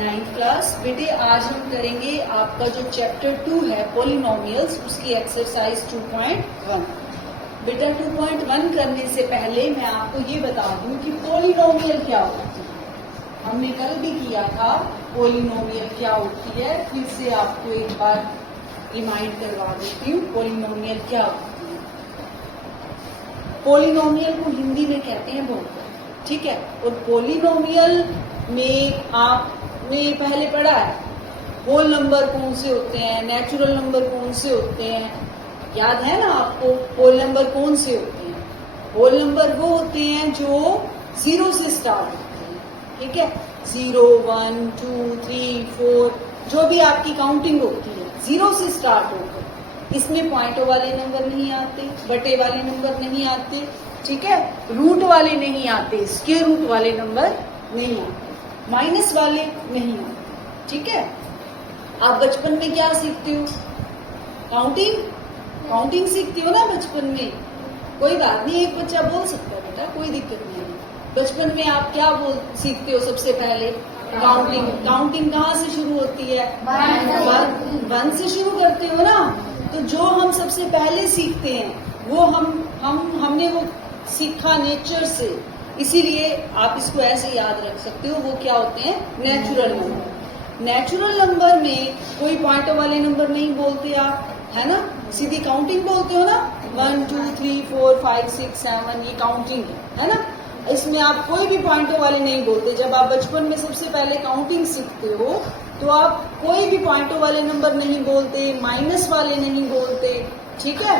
9th class. बेटे आज हम करेंगे आपका जो चैप्टर 2 है पॉलिनोमियल्स, उसकी एक्सरसाइज 2.1। बेटा 2.1 करने से पहले मैं आपको ये बता दूं कि पॉलिनोमियल क्या होती है। हमने कल भी किया था पॉलिनोमियल क्या होती है, फिर से आपको एक बार रिमाइंड करवा देती हूँ पॉलिनोमियल क्या होती है। पॉलिनोमियल को हिंदी में कहते हैं बहुपद, ठीक है। और पॉलिनोमियल में आपने पहले पढ़ा है होल नंबर कौन से होते हैं, नेचुरल नंबर कौन से होते हैं, याद है ना आपको। होल नंबर कौन से होते हैं? होल नंबर वो होते हैं जो 0 से स्टार्ट होते हैं, ठीक है। 0, 1, 2, 3, 4 जो भी आपकी काउंटिंग होती है 0 से स्टार्ट होकर। इसमें पॉइंटों वाले नंबर नहीं आते, बटे वाले नंबर नहीं आते, ठीक है। रूट वाले नहीं आते, स्क्वायर रूट वाले नंबर नहीं आते, माइनस वाले नहीं आते, ठीक है। आप बचपन में क्या सीखते हो? काउंटिंग सीखते हो ना बचपन में। कोई बात नहीं, एक बच्चा बोल सकता है बेटा, कोई दिक्कत नहीं है। बचपन में आप क्या सीखते हो सबसे पहले? काउंटिंग कहाँ से शुरू होती है? 1 से शुरू करते हो ना। तो जो हम सबसे पहले सीखते हैं वो हमने वो सीखा नेचर से, इसीलिए आप इसको ऐसे याद रख सकते हो। वो क्या होते हैं? Natural number. नेचुरल नंबर में कोई पॉइंटों वाले नंबर नहीं बोलते आप, है ना। सीधी काउंटिंग बोलते हो ना, 1, 2, 3, 4, 5, 6, 7, ये काउंटिंग है ना। इसमें आप कोई भी पॉइंटों वाले नहीं बोलते। जब आप बचपन में सबसे पहले काउंटिंग सीखते हो तो आप कोई भी पॉइंटों वाले नंबर नहीं बोलते, माइनस वाले नहीं बोलते, ठीक है।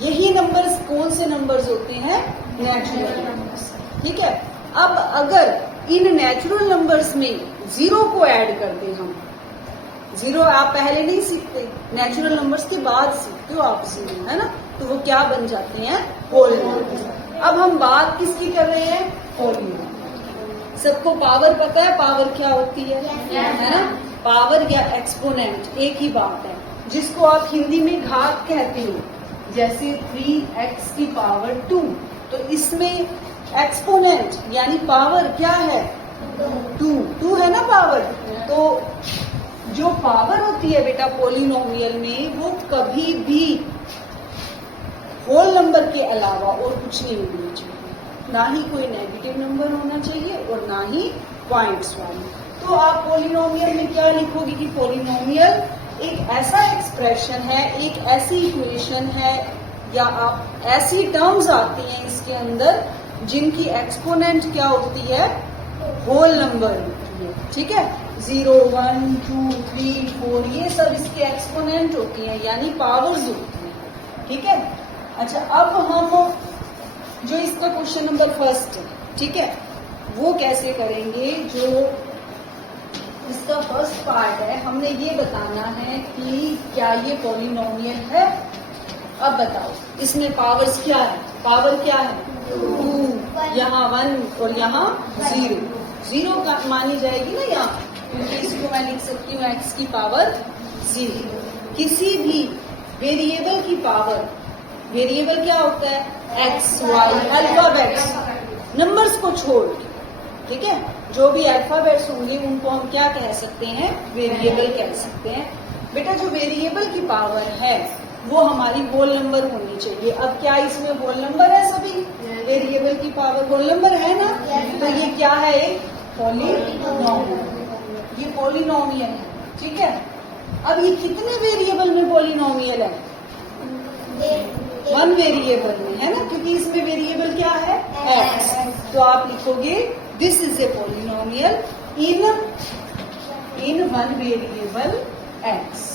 यही नंबर्स कौन से नंबर्स होते हैं? नेचुरल नंबर्स, ठीक है। अब अगर इन नेचुरल नंबर्स में 0 को ऐड कर दें हम, 0 आप पहले नहीं सीखते, नेचुरल नंबर्स के बाद सीखते हो आप 0, है ना। तो वो क्या बन जाते हैं? Whole number. अब हम बात किसकी कर रहे हैं? Whole number. सबको पावर पता है, पावर क्या होती है ना। पावर या एक्सपोनेंट एक ही बात है, जिसको आप हिंदी में घात कहते हो। जैसे 3x की पावर 2, तो इसमें एक्सपोनेंट यानी पावर क्या है? 2 है ना पावर। तो जो पावर होती है बेटा पॉलिनोमियल में, वो कभी भी होल नंबर के अलावा और कुछ नहीं होना चाहिए। ना ही कोई नेगेटिव नंबर होना चाहिए और ना ही पॉइंट्स वाले। तो आप पॉलिनोमियल में क्या लिखोगे कि पॉलिनोमियल एक ऐसा एक्सप्रेशन है, एक ऐसी इक्वेशन है, या आप ऐसी टर्म्स आती हैं इसके अंदर जिनकी एक्सपोनेंट क्या होती है? होल नंबर होती है, ठीक है। 0, 1, 2, 3, 4 ये सब इसके एक्सपोनेंट होती हैं, यानी पावर्स होती हैं, ठीक है। अच्छा, अब हम जो इसका क्वेश्चन नंबर 1 है, ठीक है, वो कैसे करेंगे? जो इसका फर्स्ट पार्ट है, हमने ये बताना है कि क्या ये पॉलिनोमियल है। अब बताओ इसमें पावर्स क्या है? पावर क्या है? 2, यहाँ 1 और यहाँ 0। 0 का मानी जाएगी ना यहाँ, क्योंकि इसको मैं लिख सकती हूँ x की पावर 0। किसी भी वेरिएबल की पावर, वेरिएबल क्या होता है? x, y, अल्फाबेट्स, नंबर्स को छोड़, ठीक है। जो भी अल्फाबेट्स होंगे उनको हम क्या कह सकते हैं? वेरिएबल कह सकते हैं। बेटा जो वेरिएबल की पावर है वो हमारी होल नंबर होनी चाहिए। अब क्या इसमें होल नंबर है? सभी वेरिएबल की पावर होल नंबर है ना। तो ये क्या है? एक पॉलिनोमियल। ये पॉलिनोमियल है, ठीक है। अब ये कितने वेरिएबल में पॉलिनोमियल है? 1 वेरिएबल में, है ना, क्योंकि इसमें वेरिएबल क्या है? x। तो आप लिखोगे this is a polynomial in 1 variable x,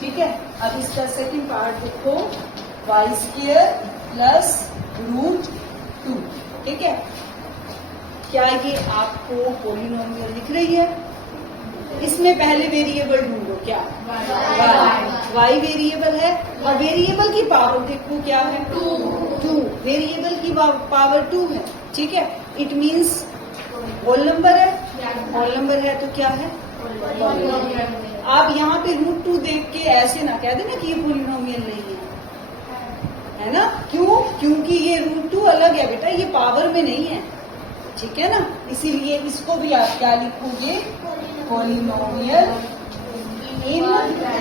ठीक है। अब इसका सेकंड पार्ट देखो, y² प्लस √2, ठीक है। क्या ये आपको पॉलिनोमियल दिख रही है? इसमें पहले वेरिएबल ढूंढो, क्या? y वेरिएबल है, और वेरिएबल की पावर देखो क्या है? 2। वेरिएबल की पावर 2 है, ठीक है। इट मीन्स होल नंबर है। होल नंबर है तो क्या है? आप यहाँ पे √2 देख के ऐसे ना कह देना कि ये पॉलिनोमियल नहीं है ना। क्यों? क्योंकि ये √2 अलग है बेटा, ये पावर में नहीं है। ठीक है ना, इसीलिए इसको भी आप क्या लिखोगे, polynomial in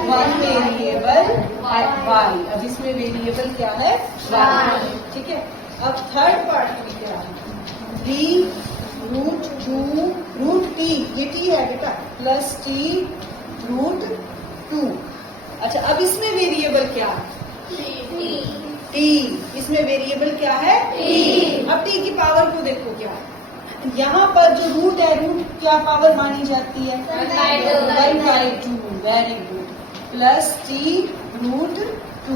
one variable y. अब इसमें वेरिएबल क्या है, वाई। ठीक है, अब थर्ड पार्ट में क्या है, d root two root t, ये टी है बेटा, प्लस टी रूट टू। अच्छा, अब इसमें वेरिएबल क्या है, टी। इसमें वेरिएबल क्या है, टी। अब टी की पावर को देखो क्या है, यहाँ पर जो रूट है, रूट क्या पावर मानी जाती है, 1/2। Very good, plus t root two.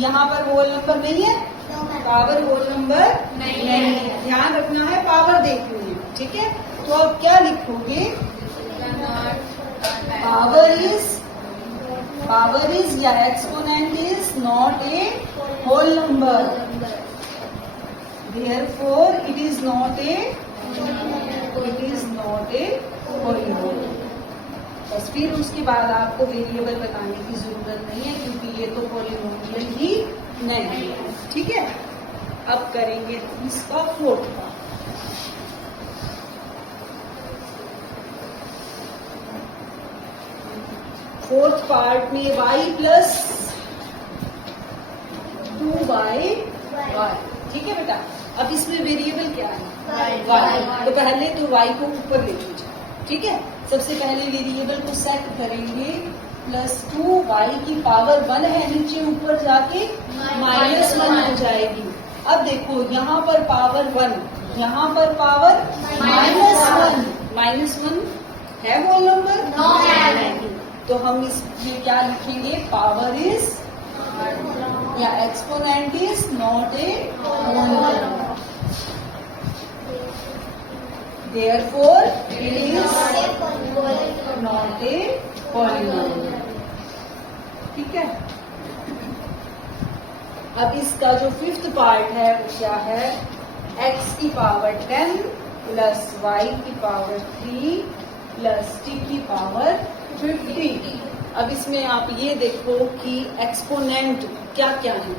यहाँ पर होल नंबर नहीं है, पावर होल नंबर नहीं है, ध्यान रखना है, पावर देखनी है। ठीक है, तो अब क्या लिखोगे, पावर इज या exponent is not a whole number, therefore it is not a whole number. बस फिर उसके बाद आपको वेरिएबल बताने की जरूरत नहीं है, क्योंकि ये तो पॉलिनोमियल ही नहीं है। ठीक है, अब करेंगे इसका फोर्थ पार्ट। फोर्थ पार्ट में y प्लस 2y। ठीक है बेटा, अब इसमें वेरिएबल क्या है, y। तो पहले तो y को ऊपर ले लीजिए। ठीक है, सबसे पहले वेरिएबल को सेट करेंगे, प्लस 2y की पावर 1 है, नीचे ऊपर जाके -1 हो जाएगी। अब देखो, यहाँ पर पावर 1, यहाँ पर पावर -1। -1 है होल नंबर, नहीं। तो हम इसमें क्या लिखेंगे, पावर इज या exponent is not a whole number, therefore it is not a polynomial। ठीक है, अब इसका जो फिफ्थ पार्ट है वो क्या है, x की पावर 10 प्लस y की पावर 3 प्लस t की पावर 50। अब इसमें आप ये देखो कि एक्सपोनेंट क्या क्या है,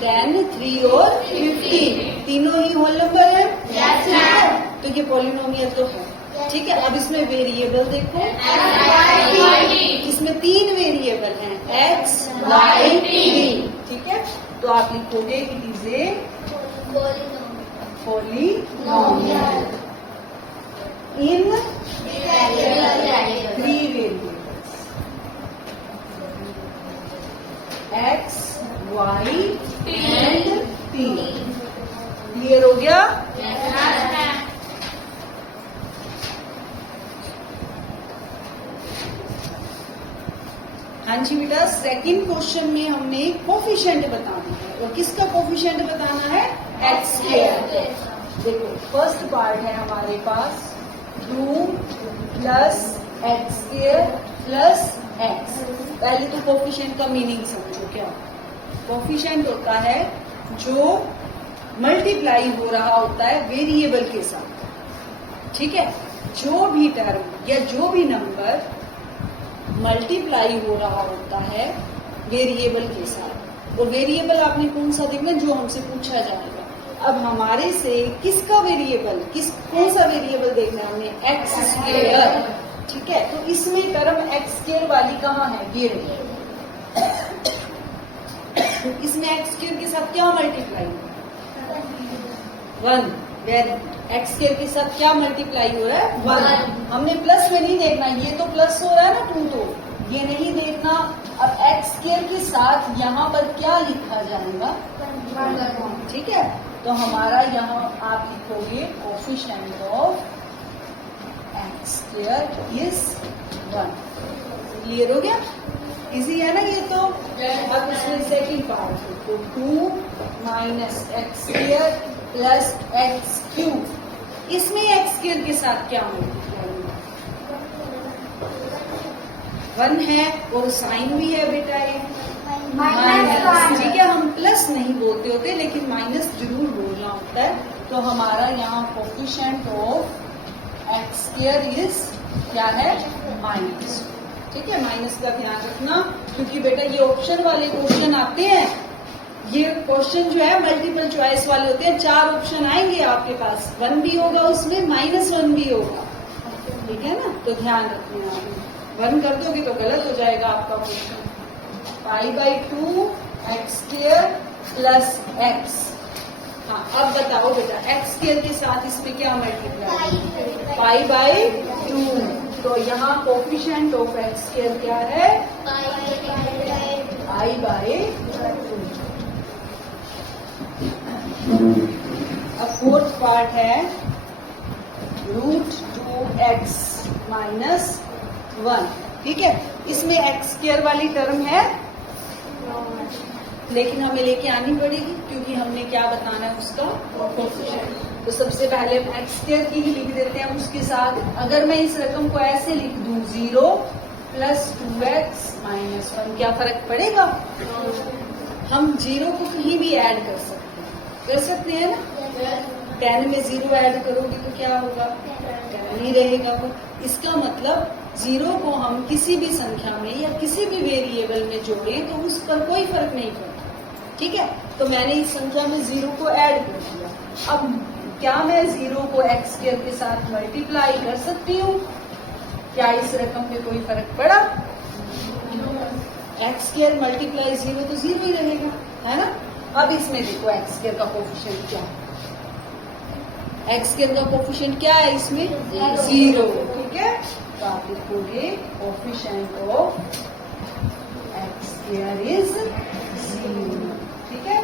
10, 3 और 50, तीनों ही होल नंबर है। तो ये पॉलिनोमियल तो है। ठीक है, अब इसमें वेरिएबल देखो, इसमें 3 वेरिएबल हैं, x, y, t। ठीक है, तो आप लिखोगे it is a polynomial in 3 variables, x, y and t। Clear हो गया? हाँ जी बेटा, सेकंड क्वेश्चन में हमने कोफिशिएंट बताना है, और किसका कोफिशिएंट बताना है, एक्स स्क्वायर। देखो, फर्स्ट पार्ट है हमारे पास 2 plus x square plus x. पहले तो कोफिशिएंट का मीनिंग समझो क्या। कोफिशिएंट होता है जो मल्टीप्लाई हो रहा होता है वेरिएबल के साथ। ठीक है, जो भी टर्म या जो भी नंबर मल्टीप्लाई हो रहा होता है वेरिएबल के साथ, और वेरिएबल आपने कौन सा देखना, जो हमसे पूछा जाएगा। अब हमारे से किसका वेरिएबल, कौन सा वेरिएबल देखना है हमने, एक्स स्क्वायर। ठीक है, तो इसमें टर्म एक्स स्क्वायर वाली कहाँ है, ये रही। इसमें एक्स स्क्वायर के साथ क्या मल्टीप्लाई, 1। एक्स स्क्वायर के साथ क्या मल्टीप्लाई हो रहा है, 1। हमने प्लस में नहीं देखना, ये तो प्लस हो रहा है ना 2, तो ये नहीं देखना। अब एक्स स्क्वायर के साथ यहाँ पर क्या लिखा जाएगा, ठीक है, तो हमारा यहाँ आप लिखोगे coefficient of x square is 1। Clear हो गया, इजी है ना ये तो। अब इसमें सेकंड पार्ट, तो 2 minus x square plus x cube. इसमें एक्स स्क्वायर के साथ क्या मल्टीप्लाई होगा, 1 है और साइन भी है बेटा, ये माइनस। ठीक है, हम प्लस नहीं बोलते होते, लेकिन माइनस जरूर बोलना होता है। तो हमारा यहाँ coefficient of x square is क्या है, माइनस। ठीक है, माइनस का ध्यान रखना, क्योंकि बेटा ये ऑप्शन वाले क्वेश्चन आते हैं ये क्वेश्चन जो है मल्टीपल चॉइस वाले होते हैं, 4 ऑप्शन आएंगे आपके पास, 1 भी होगा उसमें, -1 भी होगा, ठीक है ना। तो ध्यान रखना, आप 1 कर दोगे तो गलत हो जाएगा आपका क्वेश्चन। π/2 x² plus x। हाँ, अब बताओ बेटा, x² के साथ इसमें क्या मल्टीप्लाई, π/2। तो यहाँ कोफिशिएंट ऑफ x² क्या है, π/2। अब फोर्थ पार्ट है √2x - 1, ठीक है। इसमें x² वाली टर्म है, लेकिन हमें लेके आनी पड़ेगी क्योंकि हमने क्या बताना है उसका कोफिशिएंट। तो सबसे पहले हम x² की ही लिख देते हैं उसके साथ। अगर मैं इस रकम को ऐसे लिख दूं 0 + 2x - 1, क्या फर्क पड़ेगा? हम 0 को कहीं भी ऐड कर सकते हैं ना। 10 में 0 ऐड करोगे तो क्या होगा, 10 ही रहेगा वो। इसका मतलब 0 को हम किसी भी संख्या में या किसी भी वेरिएबल में जोड़ें तो उस पर कोई फर्क नहीं पड़ता, ठीक है। तो मैंने इस संख्या में 0 को ऐड कर दिया। अब क्या मैं 0 को x² के साथ मल्टीप्लाई कर सकती हूँ? क्या इस रकम में कोई फर्क पड़ा? x² मल्टीप्लाई 0 तो 0 ही रहेगा, है ना। अब इसमें देखो x² का कोफिशिएंट क्या है, x² का कोफिशिएंट क्या है इसमें, 0, ठीक है। तो आप लिखोगे कोफिशिएंट ऑफ x² इज 0, ठीक है।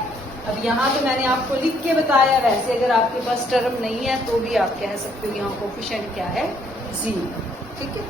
अब यहाँ तो मैंने आपको लिख के बताया, वैसे अगर आपके पास टर्म नहीं है तो भी आप कह सकते हो यहाँ कोफिशिएंट क्या है, 0, ठीक है।